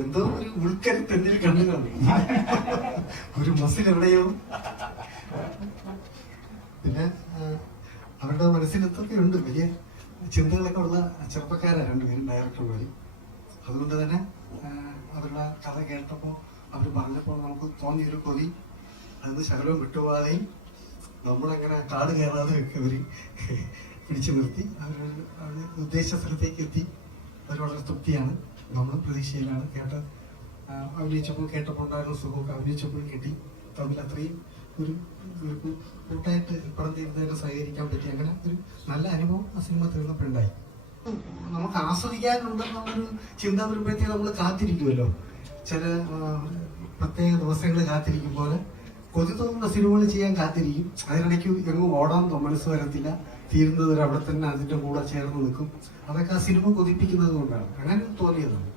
എന്തോ ഒരു ഉൾക്കരുത്ത് എന്നിൽ കണ്ടു കാണും. ഒരു മസിൽ എവിടെയോ. പിന്നെ അവരുടെ മനസ്സിലെത്തൊക്കെ ഉണ്ട്, വലിയ ചിന്തകളൊക്കെ ഉള്ള ചെറുപ്പക്കാരാണ് രണ്ടുപേരും ഡയറക്ടർമാര്. അതുകൊണ്ട് തന്നെ അവരുടെ കഥ കേട്ടപ്പോൾ അവർ പറഞ്ഞപ്പോൾ നമുക്ക് തോന്നിയൊരു കൊതി അതിന് ശകലവും വിട്ടുപോകാതെയും നമ്മളങ്ങനെ കാട് കയറാതെ ഒക്കെ അവർ പിടിച്ചു നിർത്തി. അവർ ഉദ്ദേശ സ്ഥലത്തേക്ക് എത്തി. അവർ വളരെ തൃപ്തിയാണ്. നമ്മൾ പ്രതീക്ഷയിലാണ്. കേട്ടപ്പോൾ ഉണ്ടായിരുന്ന സുഖമൊക്കെ അഭിനയിച്ചപ്പോഴും കിട്ടി. തമ്മിൽ അത്രയും ഒരു കൂട്ടായിട്ട് പടം തീരുന്നതിനെ സഹകരിക്കാൻ പറ്റി. അങ്ങനെ ഒരു നല്ല അനുഭവം ആ സിനിമ തീർന്നപ്പോഴുണ്ടായി. നമുക്ക് ആസ്വദിക്കാനുണ്ടെന്നുള്ളൊരു ചിന്ത വരുമ്പോഴത്തേക്ക് നമ്മൾ കാത്തിരിക്കുമല്ലോ. ചില പ്രത്യേക ദിവസങ്ങൾ കാത്തിരിക്കും പോലെ കൊതി തോന്നുന്ന സിനിമകൾ ചെയ്യാൻ കാത്തിരിക്കും. അതിനിടയ്ക്ക് എങ്ങും ഓടാൻ മനസ്സ് വരത്തില്ല. തീരുന്നവർ അവിടെ തന്നെ അതിൻ്റെ കൂടെ ചേർന്ന് നിൽക്കും. അതൊക്കെ ആ സിനിമ കൊതിപ്പിക്കുന്നത് കൊണ്ടാണ്. അങ്ങനെ തോന്നിയതാണ്.